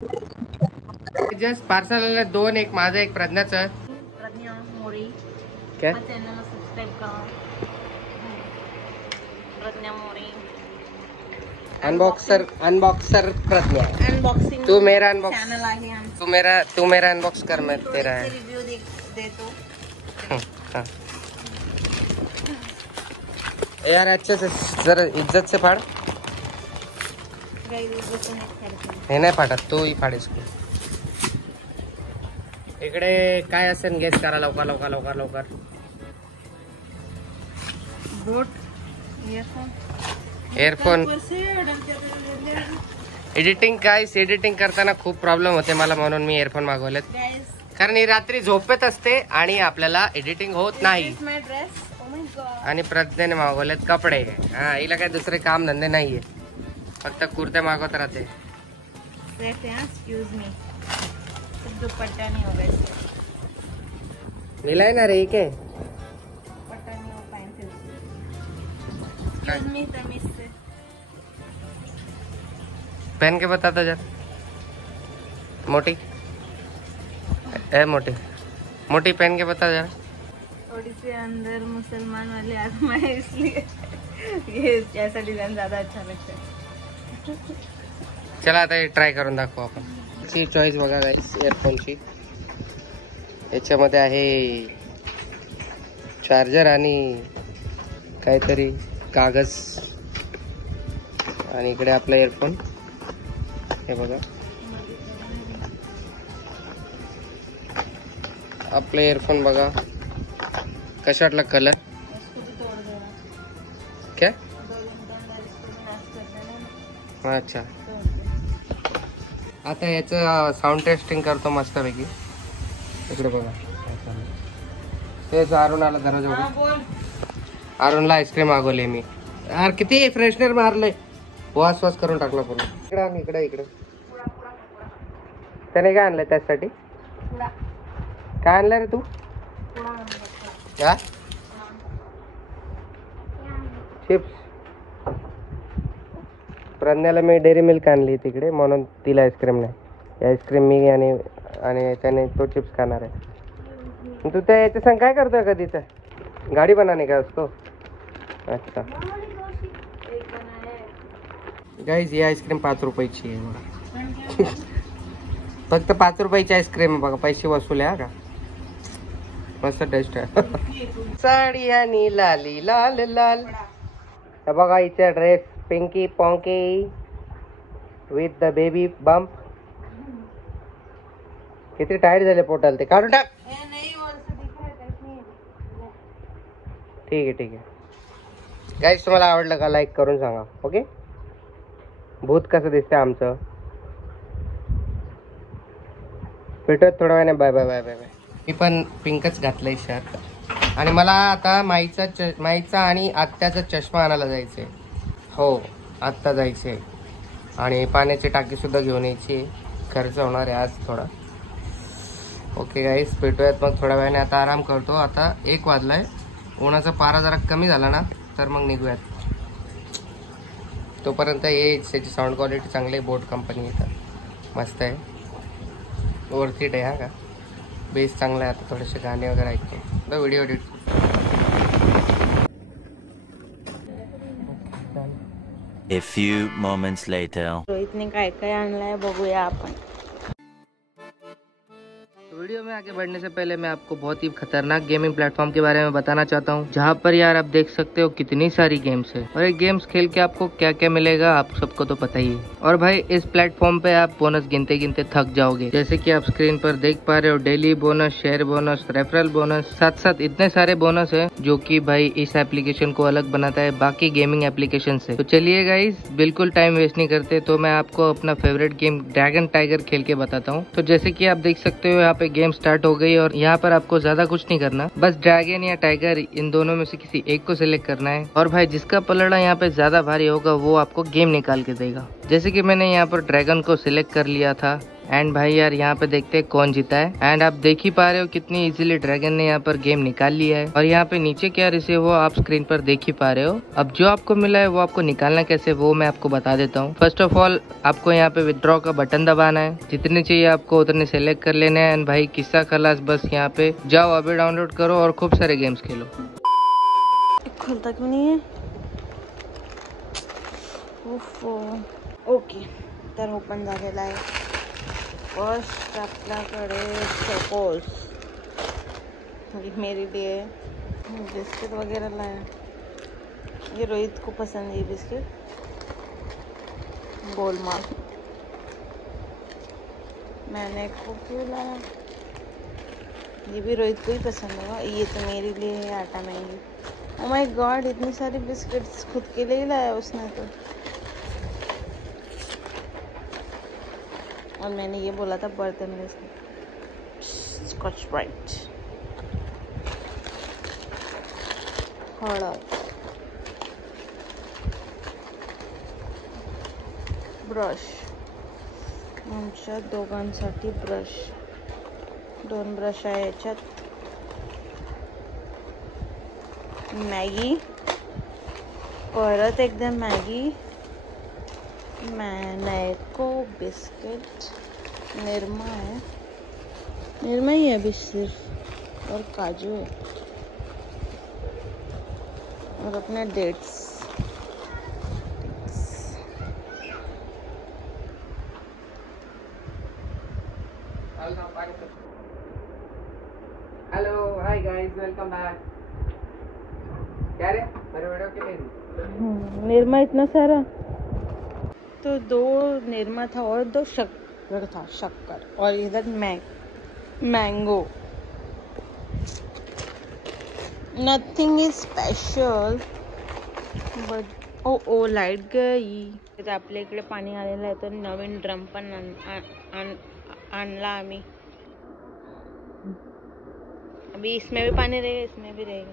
Just parcel 2, एक माझं एक प्रज्ञाचं. प्रज्ञा मोरे क्या चैनल सब्सक्राइब करा. प्रज्ञा मोरे अनबॉक्सर प्रज्ञा. अनबॉक्सिंग तू मेरा अनबॉक्स चॅनल आहे आमचं. तू मेरा अनबॉक्स कर, मैं तेरा है. रिव्ह्यू देतो. हाँ. यार अच्छे से जरा इज्जत से फाड़. हे नाही फाटत, तू ही फाड इसको. इकडे काय असेल गेस करा लवकर लवकर लवकर लवकर. Boat earphone. एडिटिंग करताना खूप प्रॉब्लेम होते मला, म्हणून मी एअरफोन मागवलेत. कारण ही रात्री झोपेत असते आणि आपल्याला एडिटिंग होत नाही. आणि प्रज्ञेने मागवलेत कपडे. हा, हिला काय दुसरे काम धंदे नाहीये, फक्त कुर्ते मागवत राहते. दुपट्टा नहीं होगा इससे. मिलाय ना रे के दुपट्टा नहीं हो पाएंगे. Excuse me, तमीज से. पहन के बता दो जरा. मोटी ए मोटी पहन के बता जरा. थोड़ी सी अंदर मुसलमान वाले आत्मा है, इसलिए ये ऐसा डिजाइन ज्यादा अच्छा लगता है. चला आता ट्राय करून दाखवू आपण. ची चॉईस बघा गाईस एअरफोनची. याच्यामध्ये आहे चार्जर आणि काहीतरी कागज, आणि इकडे आपला एअरफोन. हे बघा आपले एअरफोन बघा. कशा वाटला कलर. क्या अच्छा. आता याचं साऊंड टेस्टिंग करतो मस्तपैकी. इकडे बघा तेच अरुण आला दरवाजा. अरुणला आईस्क्रीम मागवले मी. यार किती फ्रेशनर मारले, वास करून टाकला पूर्ण. इकडे त्याने काय आणलंय त्यासाठी. काय आणलं रे तू. क्या चिप्स. प्रज्ञाला मी डेअरी मिल्क आणली तिकडे, म्हणून तिला आईस्क्रीम नाही. आईस्क्रीम मी आणि त्याने तो चिप्स खाणार आहे. तू त्या याच्या संग काय करतोय कधीच. गाडी बनाने का उसको. अच्छा गाईज ही आईस्क्रीम 5 रुपयाची आहे बघा. फक्त 5 रुपयाची आईस्क्रीम आहे बघा. पैसे वसूल आहे का. मस्त टेस्ट आहे. साडी आणि लाली लाल लाल. बघा हिचा ड्रेस पिंकी पॉंकी विथ द बेबी बम्प. किती टायर झाले पोटाला, ते काढून टाक. ठीक आहे गाईस, तुम्हाला आवडलं का लाईक करून सांगा. ओके. भूत कसं दिसतंय आमचं. भेटत थोड्या वेळाने. Bye bye bye bye bye. मी पण पिंकच घातलंय शर्ट. आणि मला आता माईचा आणि आत्याचा चष्मा आणायला जायचंय. हो आत्ता जायचंय. आणि पाण्याची टाकी सुद्धा घेऊन यायची. खर्च होणार आहे आज थोडा. ओके गाईस, भेटूयात मग थोड्या वेळाने. आता आराम करतो. आता 1 वाजलाय. उन्हाचा पारा जरा कमी झाला ना तर मग निघूयात. तोपर्यंत त्याची साऊंड क्वालिटी चांगली आहे. बोट कंपनी येतात, मस्त आहे. वरती आहे. हा का बेस चांगला आहे. आता थोडेसे गाणे वगैरे ऐकतो. Video edit. A few moments later. रोहितने काय काय आणलाय बघूया आपण. वीडियो में आगे बढ़ने से पहले मैं आपको बहुत ही खतरनाक गेमिंग प्लेटफॉर्म के बारे में बताना चाहता हूँ, जहाँ पर यार आप देख सकते हो कितनी सारी गेम्स है. और ये गेम्स खेल के आपको क्या क्या मिलेगा आप सबको तो पता ही है. और भाई इस प्लेटफॉर्म पे आप बोनस गिनते गिनते थक जाओगे. जैसे कि आप स्क्रीन पर देख पा रहे हो, daily bonus, share bonus, referral bonus, साथ साथ इतने सारे बोनस है जो कि भाई इस एप्लीकेशन को अलग बनाता है बाकी गेमिंग एप्लीकेशन से. तो चलिए गाइस, बिल्कुल टाइम वेस्ट नहीं करते, तो मैं आपको अपना फेवरेट गेम ड्रैगन टाइगर खेल के बताता हूँ. तो जैसे कि आप देख सकते हो यहाँ पे गेम स्टार्ट हो गई और यहाँ पर आपको ज्यादा कुछ नहीं करना, बस ड्रैगन या टाइगर इन दोनों में से किसी एक को सिलेक्ट करना है. और भाई जिसका पलड़ा यहाँ पे ज्यादा भारी होगा वो आपको गेम निकाल के देगा. जैसे कि मैंने यहाँ पर ड्रैगन को सिलेक्ट कर लिया था एंड भाई यार यहाँ पे देखते हैं कौन जीता है। एंड आप देख ही पा रहे हो कितनी इजीली ड्रैगन ने यहाँ पर गेम निकाल लिया है। और यहाँ पे नीचे क्या रिसीव हुआ आप स्क्रीन पर देख ही पा रहे हो। अब जो आपको मिला है वो आपको निकालना कैसे वो मैं आपको बता देता हूँ। फर्स्ट ऑफ ऑल आपको यहाँ पे विथड्रॉ का बटन दबाना है, जितने चाहिए आपको उतने सेलेक्ट कर लेने हैं। एंड भाई किस्सा खलास, बस यहाँ पे जाओ अभी डाउनलोड करो और खूब सारे गेम्स खेलो। खुलता क्यों नहीं है? ओके तर ओपन झालेला आहे। फर्स्ट आपल्याकडे चोकोस, मेरे लिए बिस्किट वगैरह लाया। ये रोहित को पसंद है ये बिस्किट, गोलमाल। मैंने को क्यों लाया? ये भी रोहित को ही पसंद होगा। ये तो मेरे लिए है आटा मैगी। ओह माय गॉड, इतनी सारी बिस्किट्स खुद के लिए ही लाया उसने तो। और मैंने ये बोला था बर्तन में इसने स्कॉच ब्राइट, हळद, ब्रश, आमच्या दोघांसाठी ब्रश, 2 ब्रश आहे याच्यात, मॅगी, परत एकदा मॅगी, मैनेको बिस्किट, निरमा है, निरमा ही है अभी सिर्फ, और काजू है, और अपने dates. Hello hi guys, welcome back. क्या रे मेरे वीडियो के लिए निरमा इतना सारा तो 2 निरमा था और 2 शक्कर था, शक्कर, और इधर mango. Nothing is special but ओ लाईट गई। तर आपल्या इकडे पाणी आलेलं आहे, तर नवीन ड्रम पण आणला आम्ही। अभी इसमें भी पानी रहेगा, इसमें भी रहेगा।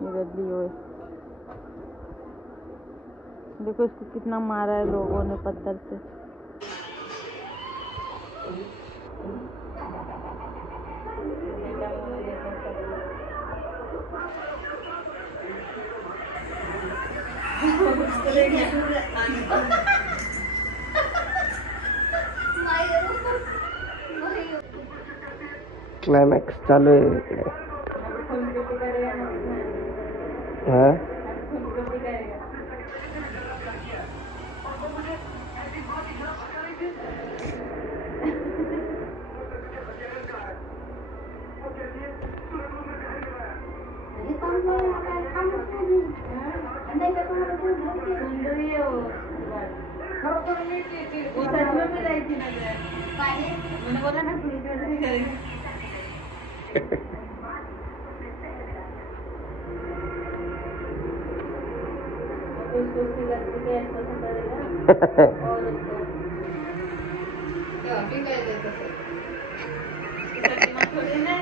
इधर भी हो, देखो इसको कितना मारा है लोगों ने पत्थर से। क्लायमॅक्स चालू आहे इकडे। हाँ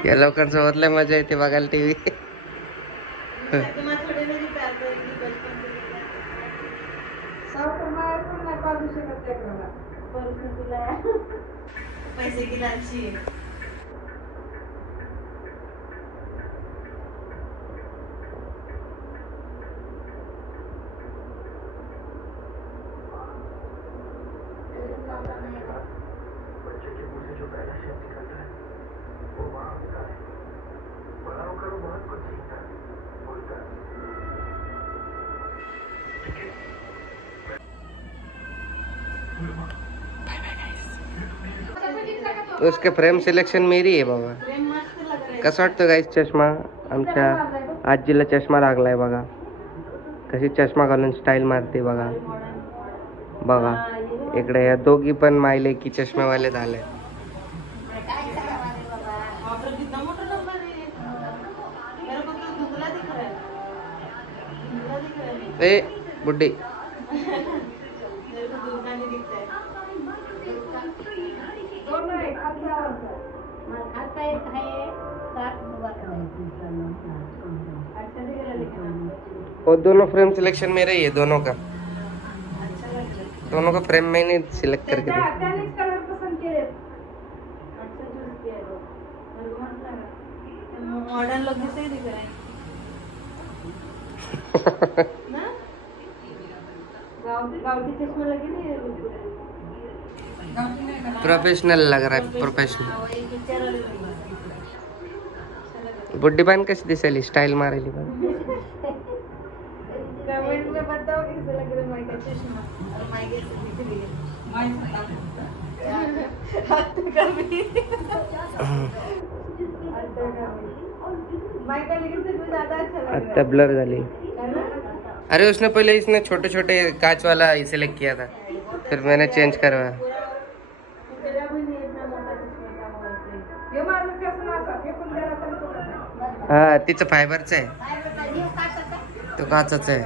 या लोकांसोबत लय मजा येते बघायला टीव्ही। पैसे की लालची है। उसके फ्रेम सिलेक्शन मेरी आहे बाबा। कसं वाटतं गाईस चष्मा? आमच्या आजीला चष्मा लागलाय बघा, कशी चष्मा घालून स्टाईल मारते बघा। बघा इकडे या दोघी पण मायले की चष्मेवाले झाले। ए बुड्ढी वो दोनों फ्रेम सिलेक्शन मेरा ही है दोनों का। दोनों को फ्रेम में नहीं सिलेक्ट करके दे। मॉडर्न लोग जैसे ही दिख रहे हैं ना। गावठी चश्मा लगे नहीं। प्रोफेशनल लग रहा है, प्रोफेशनल। बुड्डी पान कशी दिसेली, स्टाईल मारेली पण। कमेंट में बताओ कैसे लग रहा है माइका चश्मा और माइके से दिख रही है। माइका लेकिन से ज्यादा अच्छा लग रहा है। आता ब्लर झाली। अरे उसने पहले इसने छोटे छोटे कांच वाला सिलेक्ट किया था, फिर मैंने चेंज करवाया। हा तिचं फायबरचं आहे, तो काचाच आहे।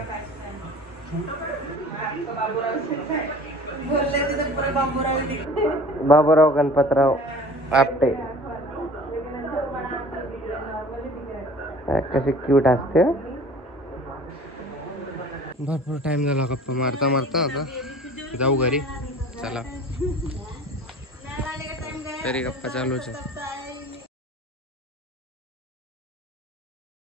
बाबूराव गणपतराव आपटे कशी क्यूट असते। भरपूर टाइम झाला गप्पा मारता मारता, आता जाऊ घरी। चला तरी गप्पा चालूच आहे।